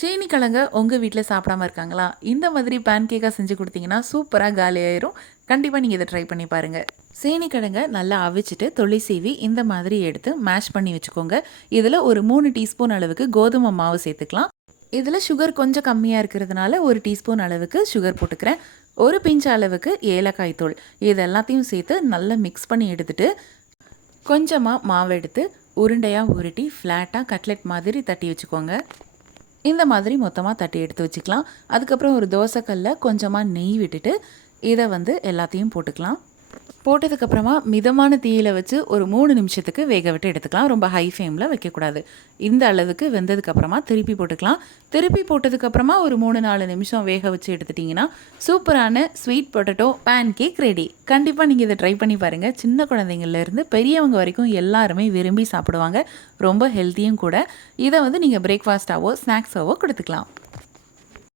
சீனி கிழங்க உங்கள் வீட்டில் சாப்பிடாம இருக்காங்களா? இந்த மாதிரி பேன் கேக்காக செஞ்சு கொடுத்தீங்கன்னா சூப்பராக காலி ஆயிரும். கண்டிப்பாக நீங்கள் இதை ட்ரை பண்ணி பாருங்கள் சீனி கிழங்க நல்லா அவிச்சிட்டு தொளி சீவி இந்த மாதிரி எடுத்து மேஷ் பண்ணி வச்சுக்கோங்க. இதில் ஒரு மூணு டீஸ்பூன் அளவுக்கு கோதுமை மாவு சேர்த்துக்கலாம். இதில் சுகர் கொஞ்சம் கம்மியாக இருக்கிறதுனால ஒரு டீஸ்பூன் அளவுக்கு சுகர் போட்டுக்கிறேன். ஒரு பிஞ்ச் அளவுக்கு ஏலக்காய் தூள். இது எல்லாத்தையும் சேர்த்து நல்லா மிக்ஸ் பண்ணி எடுத்துட்டு கொஞ்சமாக மாவு எடுத்து உருண்டையாக உருட்டி ஃப்ளாட்டாக கட்லெட் மாதிரி தட்டி வச்சுக்கோங்க. இந்த மாதிரி மொத்தமாக தட்டி எடுத்து வச்சுக்கலாம். அதுக்கப்புறம் ஒரு தோசைக்கல்ல கொஞ்சமாக நெய் விட்டுட்டு இதை வந்து எல்லாத்தையும் போட்டுக்கலாம். போட்டதுக்கப்புறமா மிதமான தீயில் வச்சு ஒரு மூணு நிமிஷத்துக்கு வேக விட்டு எடுத்துக்கலாம். ரொம்ப ஹை ஃப்ளேமில் வைக்கக்கூடாது. இந்த அளவுக்கு வெந்ததுக்கப்புறமா திருப்பி போட்டுக்கலாம். திருப்பி போட்டதுக்கப்புறமா ஒரு மூணு நாலு நிமிஷம் வேக வச்சு எடுத்துட்டிங்கன்னா சூப்பரான sweet potato pancake ready கண்டிப்பாக நீங்கள் இதை ட்ரை பண்ணி பாருங்கள் சின்ன குழந்தைங்கள்லேருந்து பெரியவங்க வரைக்கும் எல்லாருமே விரும்பி சாப்பிடுவாங்க. ரொம்ப ஹெல்த்தியும் கூட. இதை வந்து நீங்கள் பிரேக்ஃபாஸ்ட்டாவோ ஸ்நாக்ஸாவோ கொடுத்துக்கலாம்.